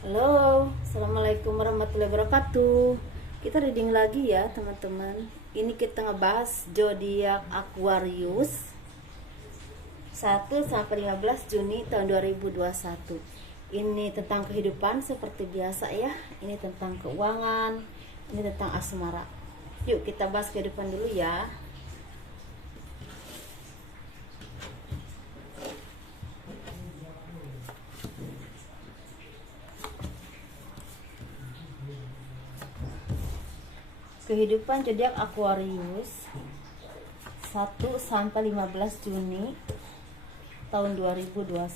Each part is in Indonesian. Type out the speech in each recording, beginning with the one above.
Halo, assalamualaikum warahmatullahi wabarakatuh. Kita reading lagi ya teman-teman. Ini kita ngebahas zodiak Aquarius 1 sampai 15 Juni tahun 2021. Ini tentang kehidupan seperti biasa ya. Ini tentang keuangan, ini tentang asmara. Yuk kita bahas kehidupan dulu ya. Kehidupan zodiak Aquarius 1 sampai 15 Juni tahun 2021.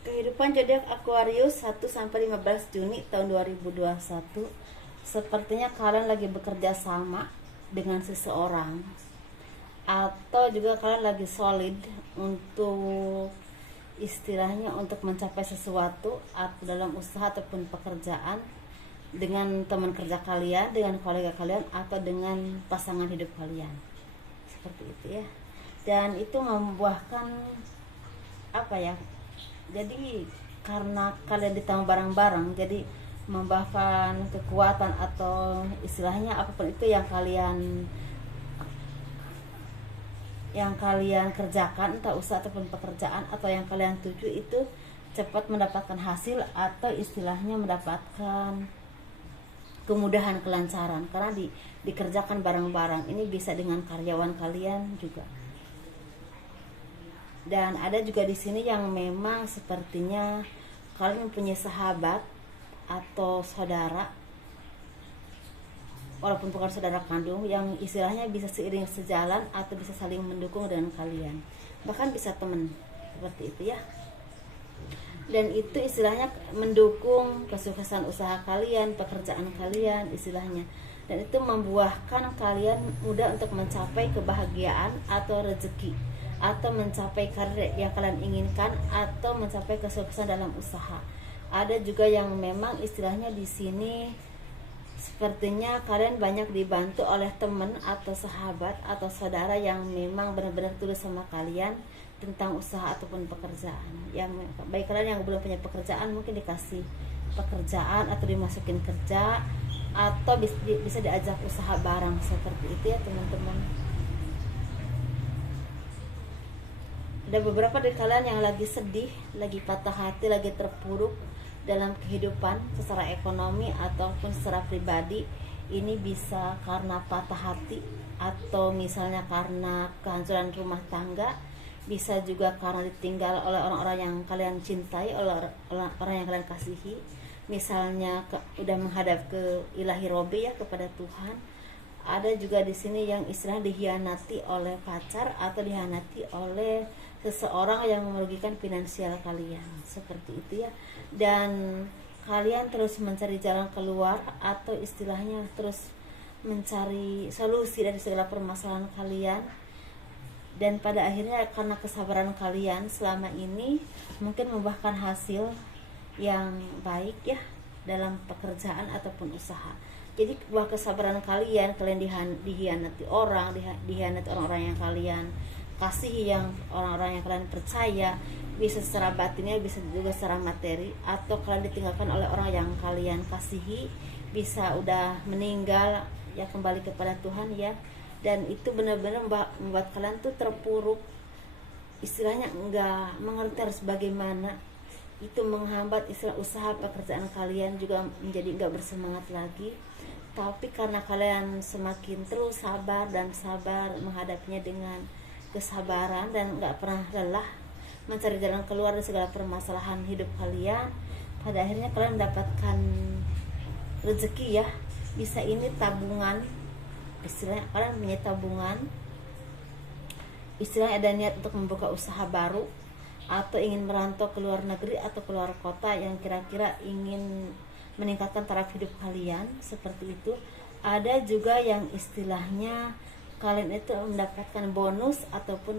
Kehidupan zodiak Aquarius 1 sampai 15 Juni tahun 2021. Sepertinya kalian lagi bekerja sama dengan seseorang, atau juga kalian lagi solid untuk istilahnya untuk mencapai sesuatu atau dalam usaha ataupun pekerjaan dengan teman kerja kalian, dengan kolega kalian, atau dengan pasangan hidup kalian. Seperti itu ya. Dan itu membuahkan apa ya? Jadi karena kalian ditambah barang-barang, jadi membawakan kekuatan atau istilahnya apapun itu yang kalian kerjakan, entah usaha ataupun pekerjaan atau yang kalian tuju itu cepat mendapatkan hasil atau istilahnya mendapatkan kemudahan, kelancaran karena dikerjakan bareng-bareng. Ini bisa dengan karyawan kalian juga. Dan ada juga di sini yang memang sepertinya kalian mempunyai sahabat atau saudara, walaupun bukan saudara kandung, yang istilahnya bisa seiring sejalan atau bisa saling mendukung dengan kalian, bahkan bisa teman, seperti itu ya. Dan itu istilahnya mendukung kesuksesan usaha kalian, pekerjaan kalian istilahnya, dan itu membuahkan kalian mudah untuk mencapai kebahagiaan atau rezeki, atau mencapai karir yang kalian inginkan, atau mencapai kesuksesan dalam usaha. Ada juga yang memang istilahnya di sini sepertinya kalian banyak dibantu oleh teman atau sahabat atau saudara yang memang benar-benar tulus sama kalian tentang usaha ataupun pekerjaan. Yang baik kalian yang belum punya pekerjaan mungkin dikasih pekerjaan atau dimasukin kerja, atau bisa diajak usaha bareng, seperti itu ya teman-teman. Ada beberapa dari kalian yang lagi sedih, lagi patah hati, lagi terpuruk dalam kehidupan secara ekonomi ataupun secara pribadi. Ini bisa karena patah hati, atau misalnya karena kehancuran rumah tangga, bisa juga karena ditinggal oleh orang-orang yang kalian cintai, oleh orang yang kalian kasihi. Misalnya udah menghadap ke ilahi robi ya, kepada Tuhan. Ada juga di sini yang istilah dihianati oleh pacar atau dihianati oleh seseorang yang merugikan finansial kalian, seperti itu ya. Dan kalian terus mencari jalan keluar atau istilahnya terus mencari solusi dari segala permasalahan kalian, dan pada akhirnya karena kesabaran kalian selama ini mungkin membuahkan hasil yang baik ya dalam pekerjaan ataupun usaha. Jadi buah kesabaran kalian dihianati orang, dihianati orang-orang yang kalian kasih, yang orang-orang yang kalian percaya, bisa secara batinnya, bisa juga secara materi, atau kalian ditinggalkan oleh orang yang kalian kasihi, bisa udah meninggal ya, kembali kepada Tuhan ya. Dan itu benar-benar membuat kalian tuh terpuruk, istilahnya enggak mengerti harus bagaimana. Itu menghambat istilah usaha pekerjaan kalian juga menjadi enggak bersemangat lagi. Tapi karena kalian semakin terus sabar dan sabar menghadapinya dengan kesabaran dan nggak pernah lelah mencari jalan keluar dari segala permasalahan hidup kalian, pada akhirnya kalian mendapatkan rezeki ya. Bisa ini tabungan, istilahnya kalian punya tabungan, istilahnya ada niat untuk membuka usaha baru, atau ingin merantau ke luar negeri atau ke luar kota yang kira-kira ingin meningkatkan taraf hidup kalian seperti itu. Ada juga yang istilahnya kalian itu mendapatkan bonus ataupun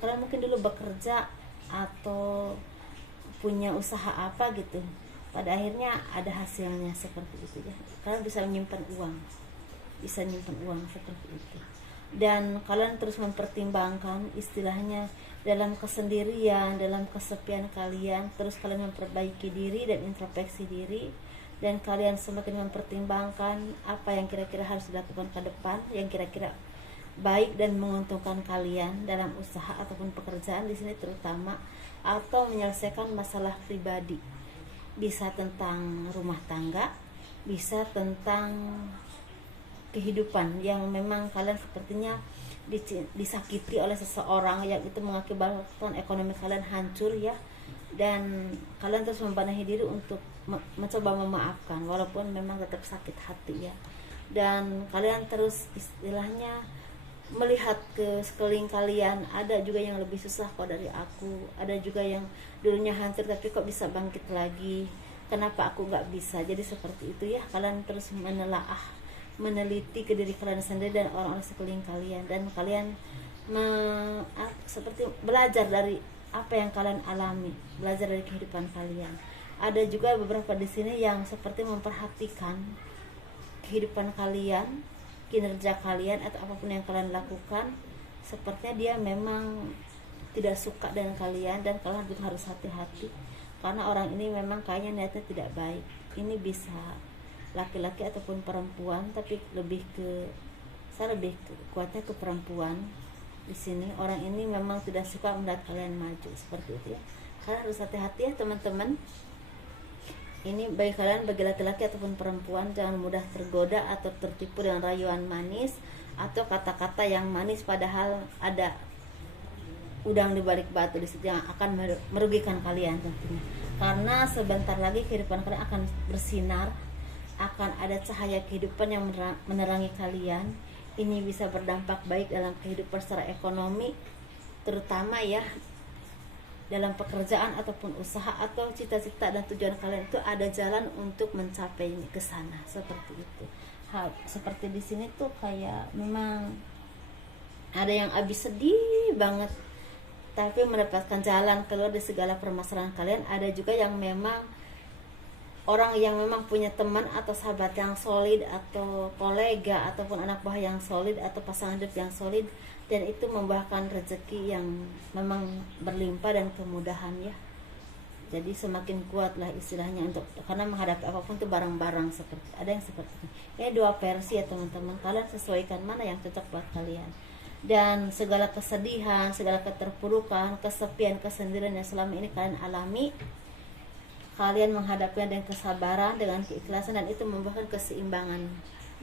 kalian mungkin dulu bekerja atau punya usaha apa gitu, pada akhirnya ada hasilnya seperti itu ya. Kalian bisa menyimpan uang, seperti itu. Dan kalian terus mempertimbangkan istilahnya dalam kesendirian, dalam kesepian kalian, terus kalian memperbaiki diri dan introspeksi diri, dan kalian semakin mempertimbangkan apa yang kira-kira harus dilakukan ke depan, yang kira-kira baik dan menguntungkan kalian dalam usaha ataupun pekerjaan di sini terutama, atau menyelesaikan masalah pribadi, bisa tentang rumah tangga, bisa tentang kehidupan yang memang kalian sepertinya disakiti oleh seseorang yang itu mengakibatkan ekonomi kalian hancur ya, dan kalian terus membenahi diri untuk mencoba memaafkan walaupun memang tetap sakit hati ya. Dan kalian terus istilahnya melihat ke sekeliling kalian, ada juga yang lebih susah kok dari aku, ada juga yang dulunya hancur tapi kok bisa bangkit lagi, kenapa aku nggak bisa. Jadi seperti itu ya, kalian terus meneliti ke diri kalian sendiri dan orang-orang sekeliling kalian, dan kalian seperti belajar dari apa yang kalian alami, belajar dari kehidupan kalian. Ada juga beberapa di sini yang seperti memperhatikan kehidupan kalian, kinerja kalian atau apapun yang kalian lakukan, sepertinya dia memang tidak suka dengan kalian, dan kalian juga harus hati-hati karena orang ini memang kayaknya niatnya tidak baik. Ini bisa laki-laki ataupun perempuan, tapi saya lebih kuatnya ke perempuan di sini. Orang ini memang tidak suka melihat kalian maju seperti itu ya. Kalian harus hati-hati ya teman-teman. Ini bagi kalian, bagi laki-laki ataupun perempuan, jangan mudah tergoda atau tertipu dengan rayuan manis atau kata-kata yang manis padahal ada udang di balik batu di situ yang akan merugikan kalian tentunya. Karena sebentar lagi kehidupan kalian akan bersinar, akan ada cahaya kehidupan yang menerangi kalian. Ini bisa berdampak baik dalam kehidupan secara ekonomi, terutama ya dalam pekerjaan ataupun usaha atau cita-cita dan tujuan kalian itu ada jalan untuk mencapai ke sana seperti itu. Seperti di sini tuh kayak memang ada yang habis sedih banget tapi mendapatkan jalan keluar dari segala permasalahan kalian. Ada juga yang memang orang yang memang punya teman atau sahabat yang solid, atau kolega ataupun anak buah yang solid, atau pasangan hidup yang solid, dan itu membuahkan rezeki yang memang berlimpah dan kemudahan ya. Jadi semakin kuatlah istilahnya untuk karena menghadapi apapun itu barang-barang seperti ada yang seperti ini. Ini dua versi ya teman-teman, kalian sesuaikan mana yang cocok buat kalian. Dan segala kesedihan, segala keterpurukan, kesepian, kesendirian yang selama ini kalian alami, kalian menghadapinya dengan kesabaran, dengan keikhlasan, dan itu membuahkan keseimbangan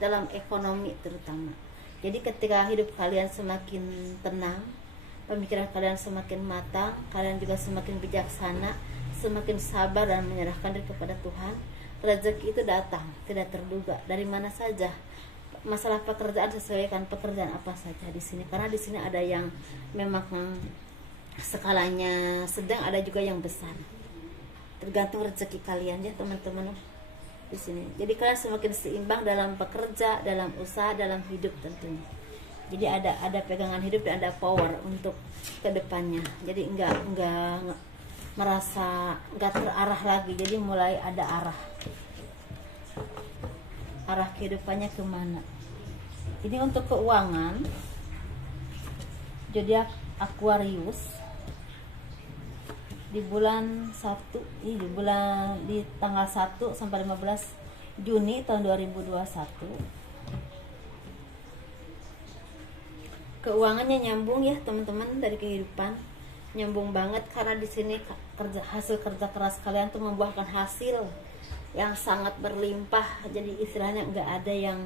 dalam ekonomi terutama. Jadi ketika hidup kalian semakin tenang, pemikiran kalian semakin matang, kalian juga semakin bijaksana, semakin sabar dan menyerahkan diri kepada Tuhan, rezeki itu datang tidak terduga dari mana saja. Masalah pekerjaan, sesuaikan pekerjaan apa saja di sini, karena di sini ada yang memang skalanya sedang, ada juga yang besar. Tergantung rezeki kalian ya teman-teman di sini. Jadi kalian semakin seimbang dalam bekerja, dalam usaha, dalam hidup tentunya. Jadi ada pegangan hidup dan ada power untuk kedepannya. Jadi enggak merasa enggak terarah lagi. Jadi mulai ada arah kehidupannya kemana. Ini untuk keuangan, zodiak Aquarius di bulan 1 di tanggal 1 sampai 15 Juni tahun 2021. Keuangannya nyambung ya teman-teman, dari kehidupan nyambung banget karena di sini hasil kerja keras kalian tuh membuahkan hasil yang sangat berlimpah. Jadi istilahnya nggak ada yang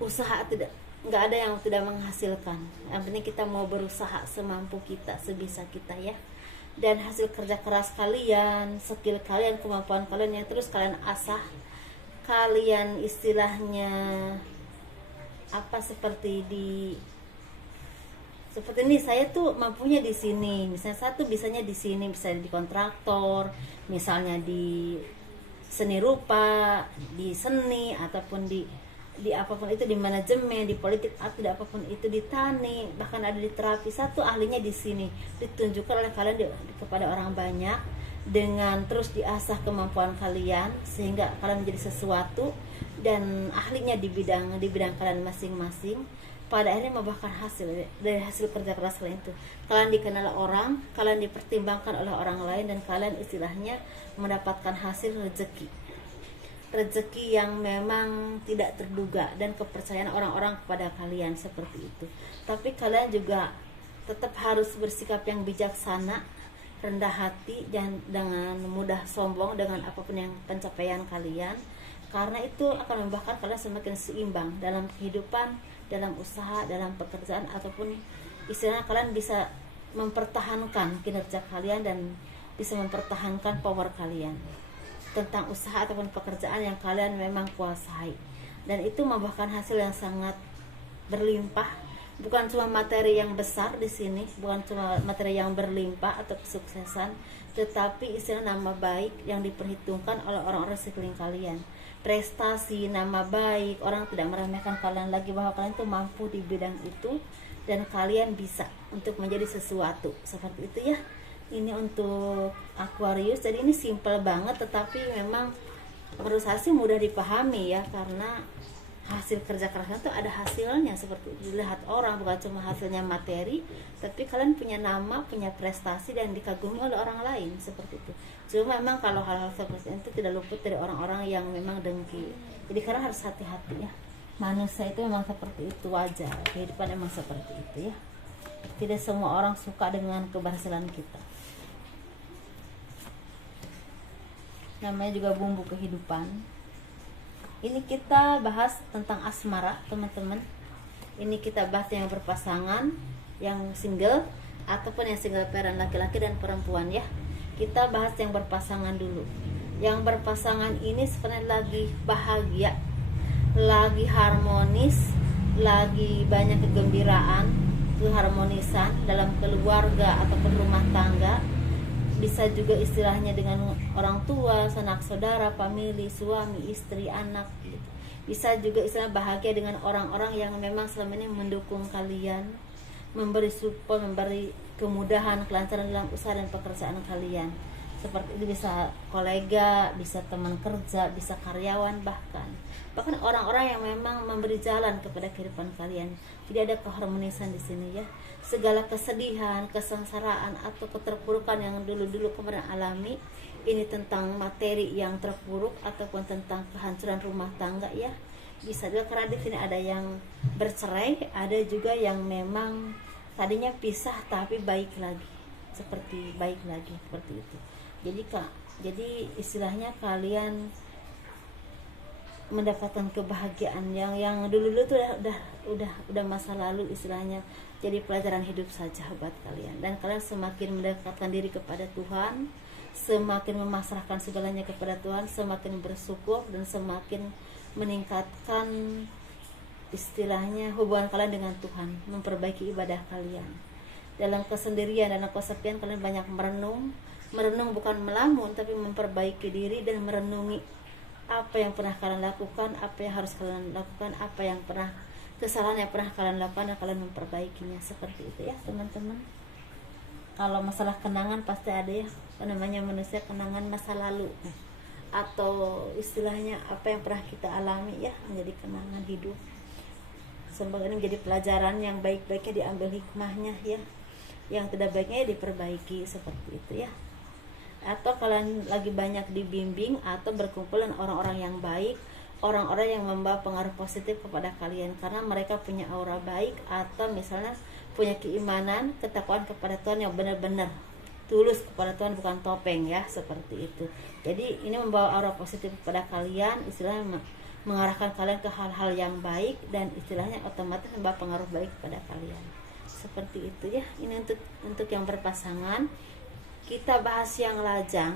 nggak ada yang tidak menghasilkan. Yang penting kita mau berusaha semampu kita, sebisa kita ya. Dan hasil kerja keras kalian, skill kalian, kemampuan kalian yang terus kalian asah, kalian istilahnya seperti Seperti ini, saya tuh mampunya di sini, misalnya satu bisanya di sini, misalnya di kontraktor, misalnya di seni rupa, di seni, ataupun di apapun itu, di manajemen, di politik, atau di apapun itu, di tani, bahkan ada di terapi. Satu ahlinya di sini, ditunjukkan oleh kalian kepada orang banyak, dengan terus diasah kemampuan kalian sehingga kalian menjadi sesuatu dan ahlinya di bidang kalian masing-masing. Pada akhirnya membuahkan hasil dari hasil kerja keras kalian itu. Kalian dikenal orang, kalian dipertimbangkan oleh orang lain, dan kalian istilahnya mendapatkan hasil rezeki yang memang tidak terduga, dan kepercayaan orang-orang kepada kalian seperti itu. Tapi kalian juga tetap harus bersikap yang bijaksana, rendah hati, dan dengan mudah sombong dengan apapun yang pencapaian kalian, karena itu akan membuahkan kalian semakin seimbang dalam kehidupan, dalam usaha, dalam pekerjaan, ataupun istilahnya kalian bisa mempertahankan kinerja kalian dan bisa mempertahankan power kalian tentang usaha ataupun pekerjaan yang kalian memang kuasai. Dan itu membuahkan hasil yang sangat berlimpah, bukan cuma materi yang besar di sini, bukan cuma materi yang berlimpah atau kesuksesan, tetapi istilah nama baik yang diperhitungkan oleh orang-orang sekeliling kalian. Prestasi, nama baik, orang tidak meremehkan kalian lagi bahwa kalian tuh mampu di bidang itu dan kalian bisa untuk menjadi sesuatu seperti itu ya. Ini untuk Aquarius. Jadi ini simple banget, tetapi memang menurut saya sih mudah dipahami ya, karena hasil kerja kerasnya tuh ada hasilnya seperti itu. Dilihat orang, bukan cuma hasilnya materi, tapi kalian punya nama, punya prestasi, dan dikagumi oleh orang lain seperti itu. Cuma memang kalau hal-hal seperti itu tidak luput dari orang-orang yang memang dengki. Jadi kalian harus hati-hati ya. Manusia itu memang seperti itu, wajar. Kehidupan memang seperti itu ya. Tidak semua orang suka dengan keberhasilan kita. Namanya juga bumbu kehidupan. Ini kita bahas tentang asmara, teman-teman. Ini kita bahas yang berpasangan, yang single, ataupun yang single parent, laki-laki dan perempuan ya. Kita bahas yang berpasangan dulu. Yang berpasangan ini sebenarnya lagi bahagia, lagi harmonis, lagi banyak kegembiraan, keharmonisan dalam keluarga ataupun rumah tangga. Bisa juga istilahnya dengan orang tua, sanak saudara, famili, suami, istri, anak gitu. Bisa juga istilah bahagia dengan orang-orang yang memang selama ini mendukung kalian, memberi support, memberi kemudahan, kelancaran dalam usaha dan pekerjaan kalian. Seperti itu, bisa kolega, bisa teman kerja, bisa karyawan, bahkan orang-orang yang memang memberi jalan kepada kehidupan kalian. Tidak ada keharmonisan di sini ya. Segala kesedihan, kesengsaraan atau keterpurukan yang dulu-dulu kemarin alami, ini tentang materi yang terpuruk ataupun tentang kehancuran rumah tangga ya. Bisa juga karena di sini ada yang bercerai, ada juga yang memang tadinya pisah tapi baik lagi, seperti itu. Jadi istilahnya kalian mendapatkan kebahagiaan yang dulu tuh udah masa lalu, istilahnya jadi pelajaran hidup saja buat kalian. Dan kalian semakin mendekatkan diri kepada Tuhan, semakin memasrahkan segalanya kepada Tuhan, semakin bersyukur dan semakin meningkatkan istilahnya hubungan kalian dengan Tuhan, memperbaiki ibadah kalian. Dalam kesendirian dan kesepian kalian banyak merenung bukan melamun, tapi memperbaiki diri dan merenungi apa yang pernah kalian lakukan, apa yang harus kalian lakukan, apa yang pernah kesalahan yang pernah kalian lakukan, dan kalian memperbaikinya seperti itu ya teman-teman. Kalau masalah kenangan pasti ada ya, namanya manusia, kenangan masa lalu atau istilahnya apa yang pernah kita alami ya, menjadi kenangan hidup. Semoga ini menjadi pelajaran yang baik-baiknya diambil hikmahnya ya, yang tidak baiknya ya diperbaiki seperti itu ya. Atau kalian lagi banyak dibimbing atau berkumpul dengan orang-orang yang baik, orang-orang yang membawa pengaruh positif kepada kalian karena mereka punya aura baik, atau misalnya punya keimanan, ketakwaan kepada Tuhan yang benar-benar tulus kepada Tuhan, bukan topeng ya, seperti itu. Jadi ini membawa aura positif kepada kalian, istilahnya mengarahkan kalian ke hal-hal yang baik, dan istilahnya otomatis membawa pengaruh baik kepada kalian. Seperti itu ya. Ini untuk yang berpasangan. Kita bahas yang lajang.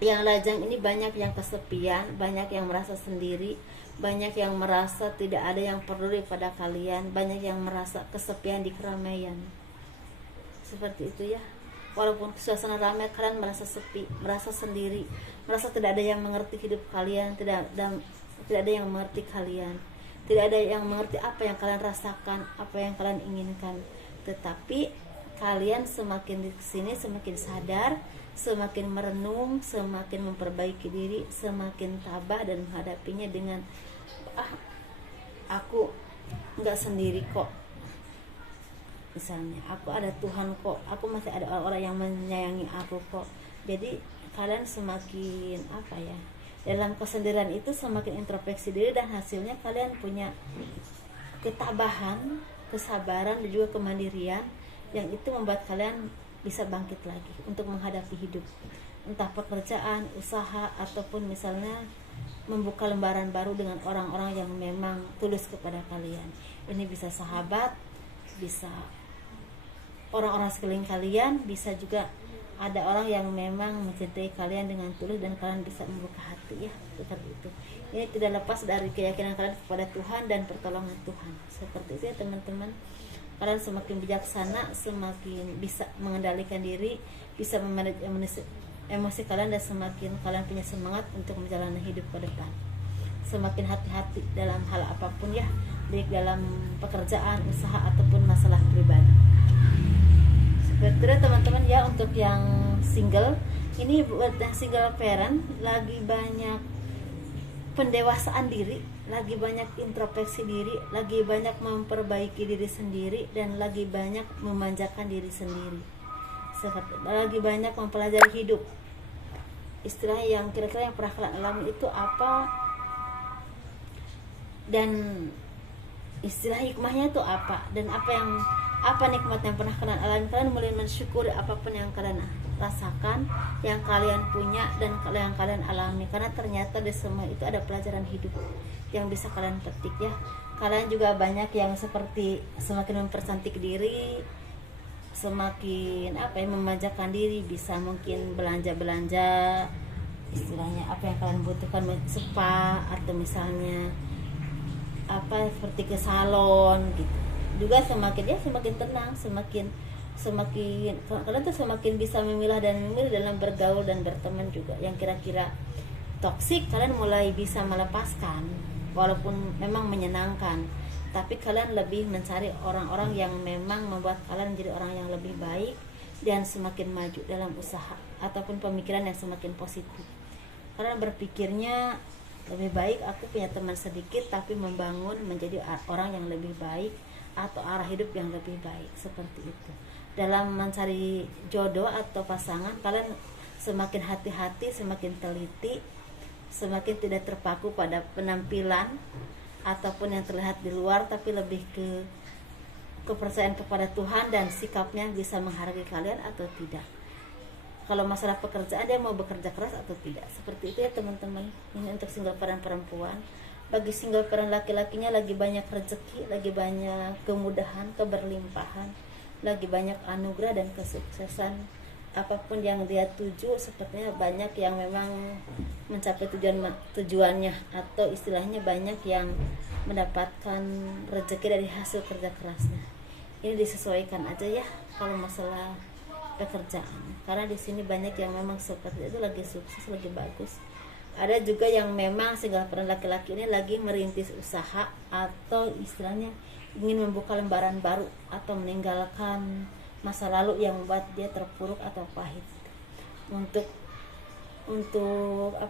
Yang lajang ini banyak yang kesepian, banyak yang merasa sendiri, banyak yang merasa tidak ada yang peduli pada kalian, banyak yang merasa kesepian di keramaian. Seperti itu ya. Walaupun suasana ramai, kalian merasa sepi, merasa sendiri, merasa tidak ada yang mengerti hidup kalian, tidak ada yang mengerti kalian, tidak ada yang mengerti apa yang kalian rasakan, apa yang kalian inginkan. Tetapi kalian semakin di sini semakin sadar, semakin merenung, semakin memperbaiki diri, semakin tabah dan menghadapinya dengan aku nggak sendiri kok. Misalnya, aku ada Tuhan kok, aku masih ada orang-orang yang menyayangi aku kok. Jadi kalian semakin dalam kesendirian itu semakin introspeksi diri, dan hasilnya kalian punya ketabahan, kesabaran, dan juga kemandirian, yang itu membuat kalian bisa bangkit lagi untuk menghadapi hidup, entah pekerjaan, usaha, ataupun misalnya membuka lembaran baru dengan orang-orang yang memang tulus kepada kalian. Ini bisa sahabat, bisa orang-orang sekeliling kalian, bisa juga ada orang yang memang mencintai kalian dengan tulus dan kalian bisa membuka hati ya, seperti itu. Ini tidak lepas dari keyakinan kalian kepada Tuhan dan pertolongan Tuhan. Seperti itu ya teman-teman. Kalian semakin bijaksana, semakin bisa mengendalikan diri, bisa memanage emosi kalian, dan semakin kalian punya semangat untuk menjalani hidup ke depan. Semakin hati-hati dalam hal apapun ya, baik dalam pekerjaan, usaha, ataupun masalah pribadi. Seperti teman-teman ya. Untuk yang single, ini buat yang single parent, lagi banyak pendewasaan diri, lagi banyak introspeksi diri, lagi banyak memperbaiki diri sendiri, dan lagi banyak memanjakan diri sendiri. Lagi banyak mempelajari hidup. Istilahnya yang kira-kira yang pernah kalian alami itu apa, dan istilah hikmahnya itu apa, dan apa nikmat yang pernah kalian alami. Kalian mulai mensyukuri apapun yang kalian rasakan, yang kalian punya, dan yang kalian alami, karena ternyata di semua itu ada pelajaran hidup yang bisa kalian petik ya. Kalian juga banyak yang seperti semakin mempercantik diri, semakin memanjakan diri, bisa mungkin belanja istilahnya apa yang kalian butuhkan, spa, atau misalnya seperti ke salon gitu. Juga semakin tenang, semakin kalian tuh semakin bisa memilah dan memilih dalam bergaul dan berteman juga. Yang kira-kira toksik kalian mulai bisa melepaskan, walaupun memang menyenangkan, tapi kalian lebih mencari orang-orang yang memang membuat kalian menjadi orang yang lebih baik dan semakin maju dalam usaha ataupun pemikiran yang semakin positif. Kalian berpikirnya lebih baik, aku punya teman sedikit tapi membangun menjadi orang yang lebih baik atau arah hidup yang lebih baik. Seperti itu. Dalam mencari jodoh atau pasangan, kalian semakin hati-hati, semakin teliti, semakin tidak terpaku pada penampilan ataupun yang terlihat di luar, tapi lebih ke kepercayaan kepada Tuhan dan sikapnya bisa menghargai kalian atau tidak. Kalau masalah pekerjaan, dia mau bekerja keras atau tidak. Seperti itu ya teman-teman. Ini untuk single parent perempuan. Bagi single parent laki-lakinya lagi banyak rezeki, lagi banyak kemudahan, keberlimpahan, lagi banyak anugerah dan kesuksesan. Apapun yang dia tuju, sepertinya banyak yang memang mencapai tujuannya, atau istilahnya banyak yang mendapatkan rezeki dari hasil kerja kerasnya. Ini disesuaikan aja ya kalau masalah pekerjaan, karena di sini banyak yang memang seperti itu, lagi sukses, lagi bagus. Ada juga yang memang single parent laki-laki ini lagi merintis usaha, atau istilahnya ingin membuka lembaran baru atau meninggalkan masa lalu yang membuat dia terpuruk atau pahit, untuk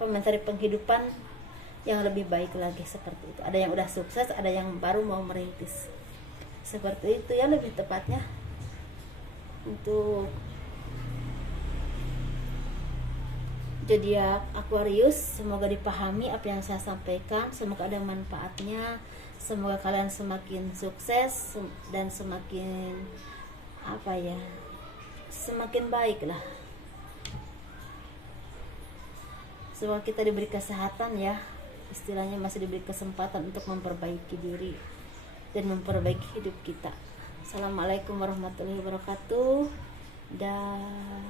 mencari penghidupan yang lebih baik lagi. Seperti itu. Ada yang udah sukses, ada yang baru mau merintis. Seperti itu ya lebih tepatnya untuk zodiak Aquarius. Semoga dipahami apa yang saya sampaikan, semoga ada manfaatnya, semoga kalian semakin sukses dan semakin semakin baik lah. Semoga kita diberi kesehatan ya, istilahnya masih diberi kesempatan untuk memperbaiki diri dan memperbaiki hidup kita. Assalamualaikum warahmatullahi wabarakatuh. Dah.